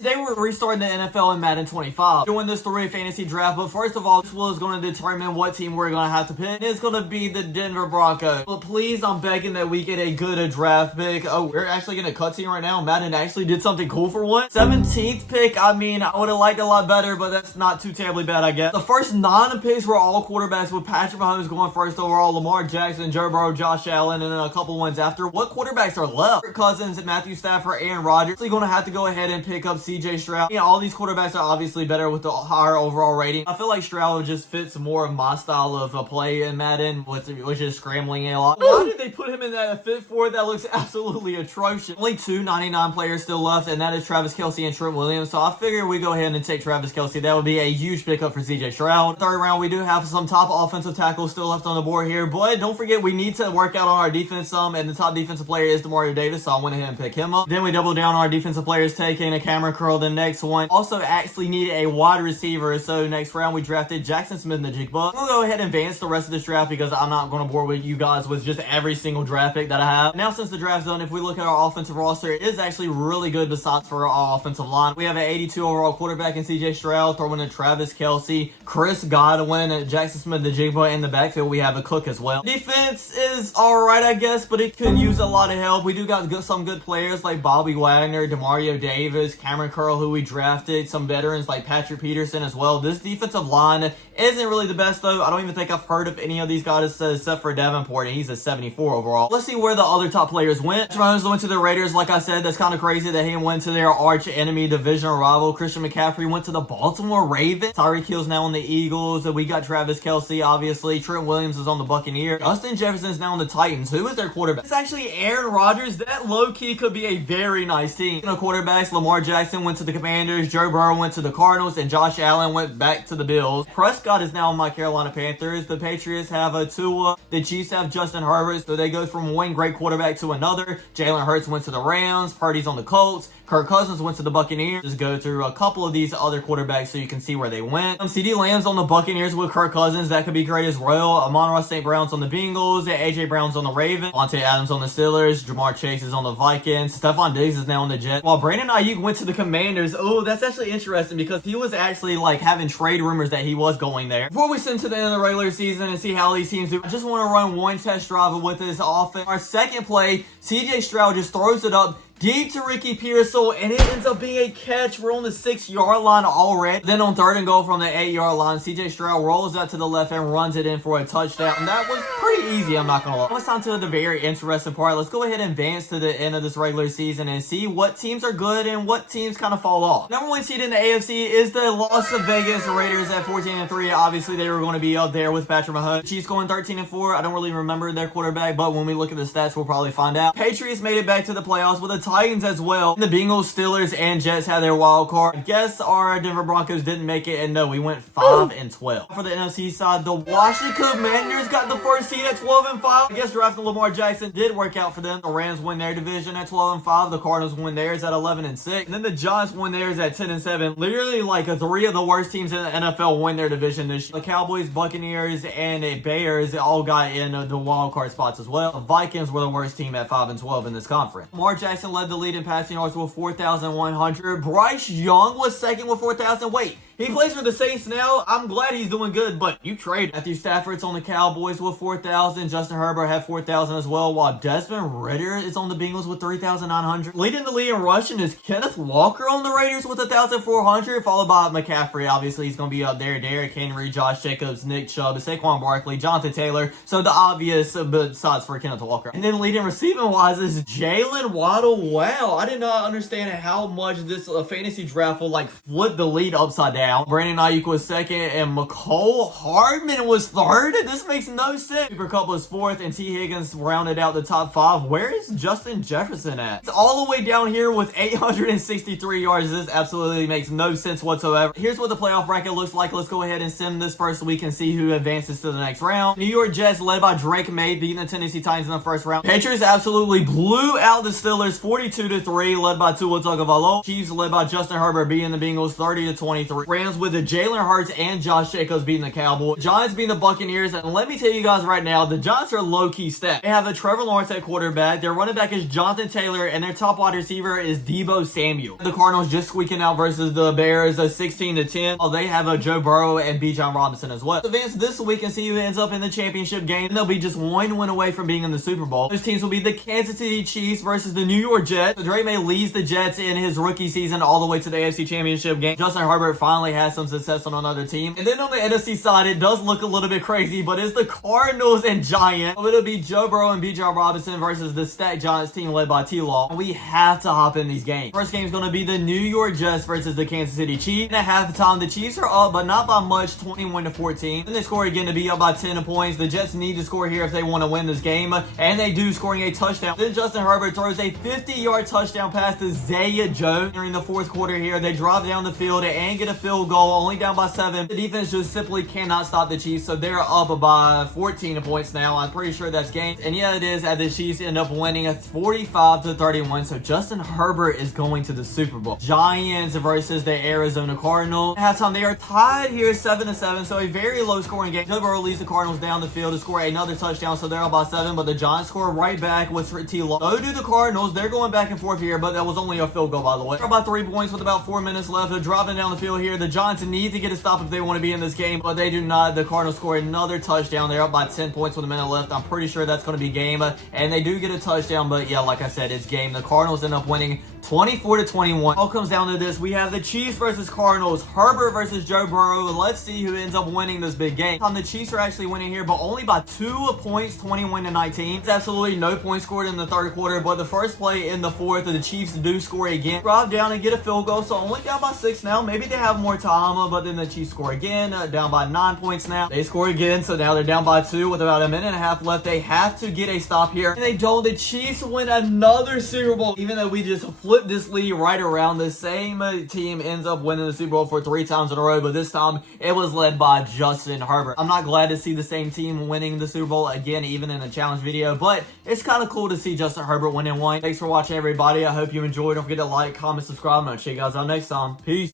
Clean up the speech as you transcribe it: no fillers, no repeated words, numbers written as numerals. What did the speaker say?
Today we're restarting the NFL in Madden 25. Doing this 3 fantasy draft, but first of all, this is going to determine what team we're going to have to pick. It's going to be the Denver Broncos. But please, I'm begging that we get a good draft pick. Oh, we're actually getting a cutscene right now. Madden actually did something cool for once. 17th pick, I mean, I would have liked it a lot better, but that's not too terribly bad, I guess. The first 9 picks were all quarterbacks, with Patrick Mahomes going first overall, Lamar Jackson, Joe Burrow, Josh Allen, and then a couple ones after. What quarterbacks are left? Kirk Cousins, Matthew Stafford, Aaron Rodgers. So you're going to have to go ahead and pick up CJ Stroud. Yeah, all these quarterbacks are obviously better with the higher overall rating. I feel like Stroud just fits more of my style of play in Madden, which is scrambling a lot. Why did they put him in that fit for? That looks absolutely atrocious. Only 2 99 players still left, and that is Travis Kelce and Trent Williams. So I figure we go ahead and take Travis Kelce. That would be a huge pickup for CJ Stroud. Third round, we do have some top offensive tackles still left on the board here, but don't forget we need to work out on our defense some, and the top defensive player is Demario Davis, so I went ahead and pick him up. Then we double down on our defensive players, taking a Cameron Curl. The next one also actually need a wide receiver, so next round we drafted Jackson Smith-Njigba. We'll go ahead and advance the rest of this draft because I'm not going to bore with you guys with just every single draft pick that I have. Now, since the draft's done, if we look at our offensive roster, it is actually really good besides for our offensive line. We have an 82 overall quarterback in CJ Stroud, throwing in Travis Kelce, Chris Godwin, Jackson Smith-Njigba. In the backfield, we have a Cook as well. Defense is alright, I guess, but it could use a lot of help. We do got some good players like Bobby Wagner, Demario Davis, Cameron Curl, who we drafted, some veterans like Patrick Peterson as well. This defensive line isn't really the best, though. I don't even think I've heard of any of these guys except for Davenport, and he's a 74 overall. Let's see where the other top players went. Mahomes went to the Raiders. Like I said, that's kind of crazy that he went to their arch enemy divisional rival. Christian McCaffrey went to the Baltimore Ravens. Tyreek Hill's now on the Eagles. We got Travis Kelce, obviously. Trent Williams is on the Buccaneers. Justin Jefferson's now on the Titans. Who is their quarterback? It's actually Aaron Rodgers. That low-key could be a very nice team. The quarterbacks, Lamar Jackson went to the Commanders. Joe Burrow went to the Cardinals, and Josh Allen went back to the Bills. Prescott is now on my Carolina Panthers. The Patriots have a Tua. The Chiefs have Justin Herbert. So they go from one great quarterback to another. Jalen Hurts went to the Rams. Purdy's on the Colts. Kirk Cousins went to the Buccaneers. Just go through a couple of these other quarterbacks so you can see where they went. CeeDee Lamb's on the Buccaneers with Kirk Cousins. That could be great as well. Amon-Ra St. Brown's on the Bengals. AJ Brown's on the Ravens. Monte Adams on the Steelers. Jamar Chase is on the Vikings. Stephon Diggs is now on the Jets. While Brandon Ayuk went to the Commanders. Oh, that's actually interesting because he was actually like having trade rumors that he was going there. Before we send to the end of the regular season and see how these teams do, I just want to run one test drive with this offense. Our second play, CJ Stroud just throws it up deep to Ricky Pearsall, and it ends up being a catch. We're on the 6-yard line already. Then on 3rd and goal from the 8-yard line, CJ Stroud rolls out to the left and runs it in for a touchdown. And that was pretty easy, I'm not going to lie. Let's on to the very interesting part. Let's go ahead and advance to the end of this regular season and see what teams are good and what teams kind of fall off. Number 1 seed in the AFC is the Las Vegas Raiders at 14-3. Obviously, they were going to be up there with Patrick Mahomes. Chiefs going 13-4. I don't really remember their quarterback, but when we look at the stats, we'll probably find out. Patriots made it back to the playoffs with a Titans as well. The Bengals, Steelers, and Jets had their wild card. I guess our Denver Broncos didn't make it, and no, we went 5-12. For the NFC side, the Washington Commanders got the first seed at 12-5. I guess drafting Lamar Jackson did work out for them. The Rams win their division at 12-5. The Cardinals win theirs at 11-6. And then the Giants win theirs at 10-7. Literally, like 3 of the worst teams in the NFL win their division this year. The Cowboys, Buccaneers, and the Bears all got in the wild card spots as well. The Vikings were the worst team at 5-12 in this conference. Lamar Jackson led the lead in passing yards with 4,100. Bryce Young was second with 4,000. Wait, he plays for the Saints now. I'm glad he's doing good, but you trade. Matthew Stafford's on the Cowboys with 4,000. Justin Herbert had 4,000 as well, while Desmond Ridder is on the Bengals with 3,900. Leading the league in rushing is Kenneth Walker on the Raiders with 1,400, followed by McCaffrey. Obviously, he's going to be up there. Derrick Henry, Josh Jacobs, Nick Chubb, Saquon Barkley, Jonathan Taylor. So the obvious besides for Kenneth Walker. And then leading receiving-wise is Jalen Waddle. Wow, I did not understand how much this fantasy draft will like flip the lead upside down. Brandon Ayuk was second, and McCole Hardman was third. This makes no sense. Cooper Kupp was fourth, and T. Higgins rounded out the top 5. Where is Justin Jefferson at? It's all the way down here with 863 yards. This absolutely makes no sense whatsoever. Here's what the playoff bracket looks like. Let's go ahead and sim this first week and see who advances to the next round. New York Jets, led by Drake May, beating the Tennessee Titans in the first round. Patriots absolutely blew out the Steelers 42-3, led by Tua Tagovailoa. Chiefs, led by Justin Herbert, beating the Bengals 30-23. Rams with the Jalen Hurts and Josh Jacobs beating the Cowboys. Giants beating the Buccaneers. And let me tell you guys right now, the Giants are low-key stacked. They have a Trevor Lawrence at quarterback. Their running back is Jonathan Taylor, and their top wide receiver is Deebo Samuel. The Cardinals just squeaking out versus the Bears, 16-10. Oh, they have a Joe Burrow and Bijan Robinson as well. Advance this week and see who ends up in the championship game. And they'll be just one win away from being in the Super Bowl. Those teams will be the Kansas City Chiefs versus the New York Jets. So Drake May leads the Jets in his rookie season all the way to the AFC Championship game. Justin Herbert finally has some success on another team. And then on the NFC side, it does look a little bit crazy, but it's the Cardinals and Giants. So it'll be Joe Burrow and Bijan Robinson versus the stacked Giants team led by T-Law. We have to hop in these games. First game is going to be the New York Jets versus the Kansas City Chiefs. And at halftime, the Chiefs are up, but not by much, 21-14. Then they score again to be up by 10 points. The Jets need to score here if they want to win this game, and they do, scoring a touchdown. Then Justin Herbert throws a 50-yard touchdown pass to Zay Jones during the fourth quarter here. They drive down the field and get a field goal, only down by 7. The defense just simply cannot stop the Chiefs, so they're up by 14 points now. I'm pretty sure that's game. And yeah, it is, as the Chiefs end up winning 45-31. So Justin Herbert is going to the Super Bowl. Giants versus the Arizona Cardinals. At halftime, they are tied here 7-7, so a very low scoring game. Joe Burrow leads the Cardinals down the field to score another touchdown, so they're up by 7, but the Giants score right back with T-Law. So do the Cardinals. They're going back and forth here, but that was only a field goal, by the way. They're about 3 points with about 4 minutes left. They're dropping down the field here. The Giants need to get a stop if they want to be in this game, but they do not. The Cardinals score another touchdown. They're up by 10 points with a minute left. I'm pretty sure that's going to be game, and they do get a touchdown, but yeah, like I said, it's game. The Cardinals end up winning 24-21. All comes down to this. We have the Chiefs versus Cardinals, Herbert versus Joe Burrow. Let's see who ends up winning this big game. The Chiefs are actually winning here, but only by 2 points, 21-19. There's absolutely no points scored in the third quarter, but the first play in the fourth, the Chiefs do score again. Drive down and get a field goal, so only down by 6 now. Maybe they have more time, but then the Chiefs score again, down by 9 points now. They score again, so now they're down by 2 with about a minute and a half left. They have to get a stop here, and they don't. The Chiefs win another Super Bowl, even though we just flipped this lead right around. The same team ends up winning the Super Bowl for 3 times in a row, but this time it was led by Justin Herbert. I'm not glad to see the same team winning the Super Bowl again, even in a challenge video, but it's kind of cool to see Justin Herbert winning one. Thanks for watching, everybody. I hope you enjoyed. Don't forget to like, comment, subscribe, and I'll check you guys out next time. Peace.